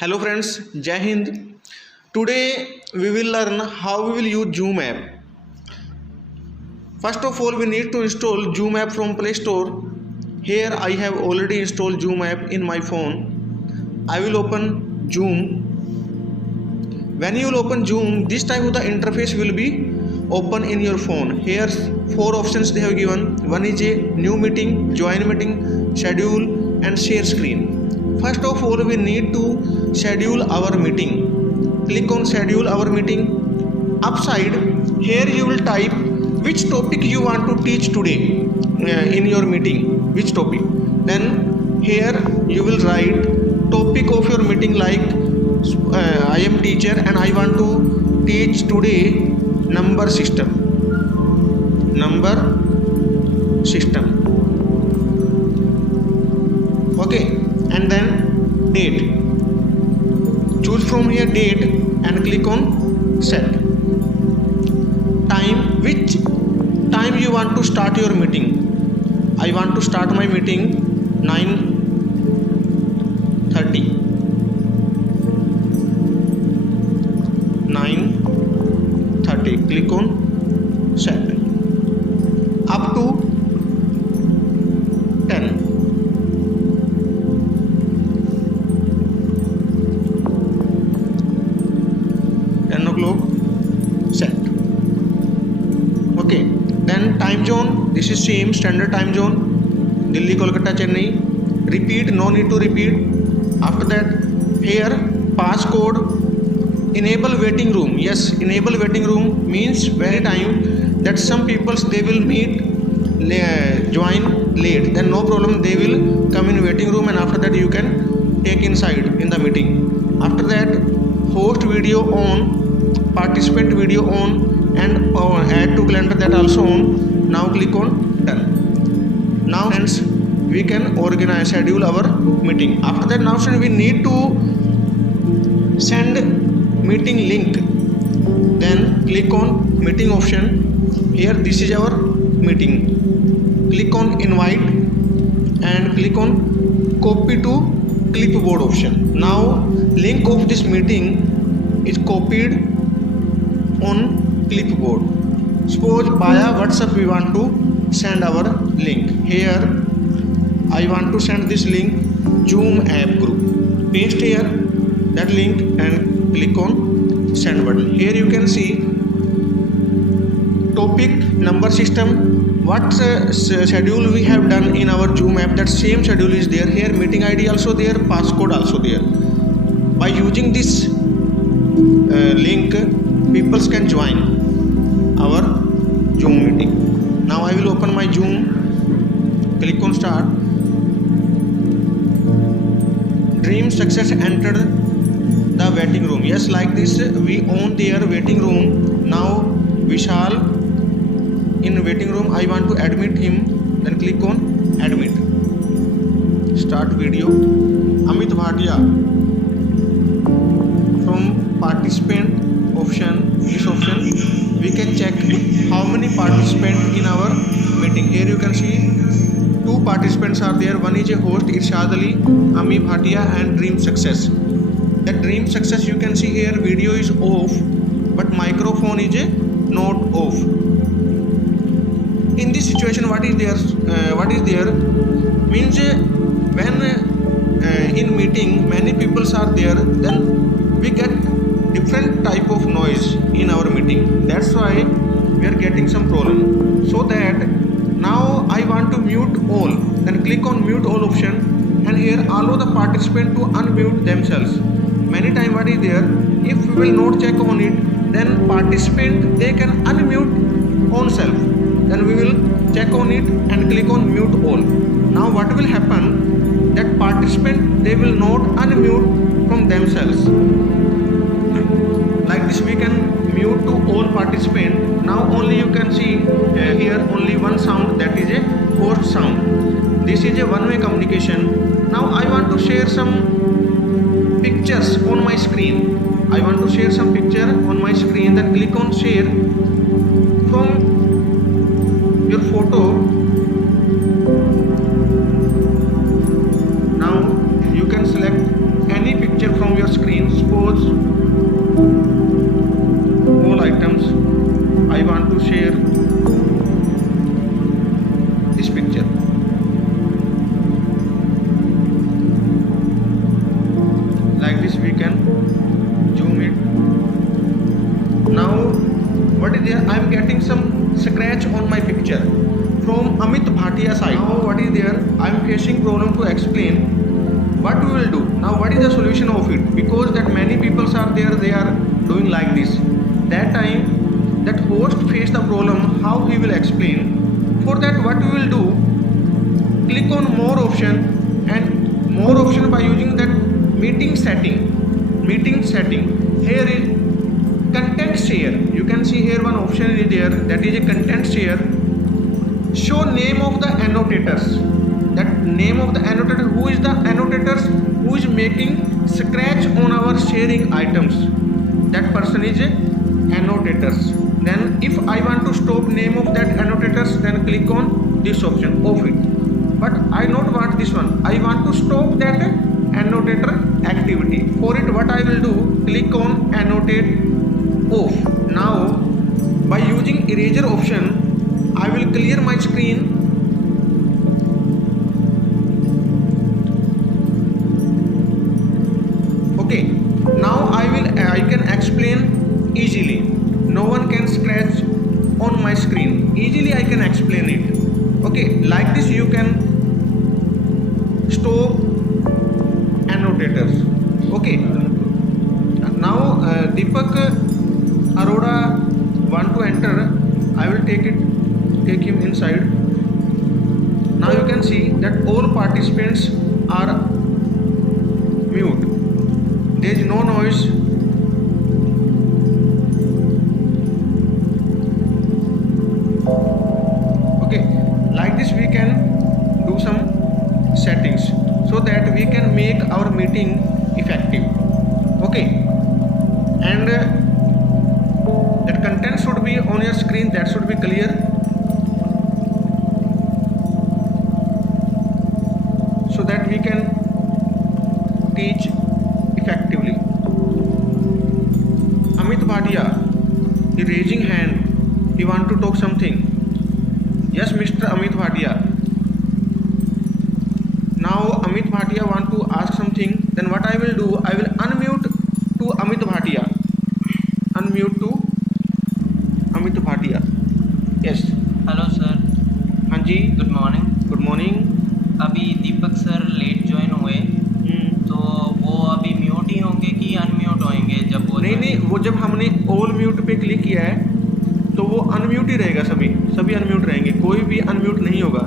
Hello friends, Jai Hind. Today we will learn how we will use Zoom app. First of all, we need to install Zoom app from Play Store. Here I have already installed Zoom app in my phone. I will open Zoom. When you will open Zoom, this type of the interface will be open in your phone. Here four options they have given. One is a new meeting, join meeting, schedule and share screen. First of all, we need to schedule our meeting. Click on schedule our meeting. Upside here you will type which topic you want to teach today in your meeting, which topic. Then here you will write topic of your meeting, like I am teacher and I want to teach today number system. Okay, and then date. Choose from here date and click on set. Time, which time you want to start your meeting. I want to start my meeting 9:30. 9:30. Click on set. Up to 10. 10 o'clock set. Okay, then time zone, this is same standard time zone, Delhi, Kolkata, Chennai. Repeat, no need to repeat. After that here passcode, enable waiting room. Yes, enable waiting room means very time that some people they will meet join late, then no problem, they will come in waiting room and after that you can take inside in the meeting. After that host video on, participant video on and add to calendar, that also on. Now click on done. Now friends, we can organize, schedule our meeting. After that now friends, we need to send meeting link. Then click on meeting option. Here this is our meeting. Click on invite and click on copy to clipboard option. Now link of this meeting is copied on clipboard. Suppose via WhatsApp we want to send our link. Here I want to send this link Zoom app group. Paste here that link and click on send button. Here you can see topic, number system, what schedule we have done in our Zoom app, that same schedule is there. Here meeting ID also there, passcode also there. By using this link, people can join our Zoom meeting. Now I will open my Zoom, click on start. Dream success entered the waiting room. Yes, like this we own their waiting room. Now Vishal in waiting room, I want to admit him, then click on admit. Start video. Amit Bhatia from participant option, this option we can check how many participants in our meeting. Here you can see two participants are there. One is a host Irshad Ali, Ami Bhatia and Dream Success. That Dream Success you can see here video is off but microphone is not off. In this situation what is there means when in meeting many people are there, then we get different type of noise in our meeting. That's why we are getting some problem. So that now I want to mute all, then click on mute all option and here allow the participant to unmute themselves. Many time what is there, if we will not check on it, then participant they can unmute own self. Then we will check on it and click on mute all. Now what will happen, that participant they will not unmute from themselves. Like this we can mute to all participant. Now only you can see here only one sound, that is a host sound. This is a one-way communication. Now I want to share some pictures on my screen. I want to share some picture on my screen, then click on share. From your photo, now you can select any picture from your like this we can zoom it. Now what is there? I am getting some scratch on my picture from Amit Bhatia side. Now what is there? I am facing problem to explain what we will do. Now what is the solution of it? Because that many people are there, they are doing like this. That time that host face the problem, how he will explain. For that what we will do, click on more option, and more option by using that meeting setting. Here is content share. You can see here one option is there, that is a content share. Show name of the annotators. That name of the annotator, who is the annotators who is making scratch on our sharing items, that person is a annotators. Then if I want to stop name of that annotators, then click on this option, off it. But I not want this one, I want to stop that annotator activity. For it what I will do, click on annotate off. Now by using eraser option, I will clear my screen. Okay, now I can explain easily. No one can scratch on my screen. Easily I can explain it. Okay, like this you can stop annotators. Okay, now Deepak Arora want to enter. I will take him inside. Now you can see that all participants are mute. There is no noise. Okay, like this we can do some settings so that we can make our meeting effective. Okay, and that content should be on your screen, that should be clear, so that we can teach effectively. Amit Bhatia, he raising hand, he want to talk something. Yes, Mr. Amit Bhatia. Now Amit Bhatia want to ask something, then what I will do, I will unmute to Amit Bhatia. Unmute to Amit Bhatia. Yes. Hello sir. हाँ जी, good morning. Good morning. अभी दीपक sir late join हुए, तो वो अभी mute ही होंगे कि unmute होंगे जब वो नहीं, वो जब हमने ऑल म्यूट पे क्लिक किया है तो वो अनम्यूट ही रहेगा, सभी अनम्यूट रहेंगे, कोई भी अनम्यूट नहीं होगा।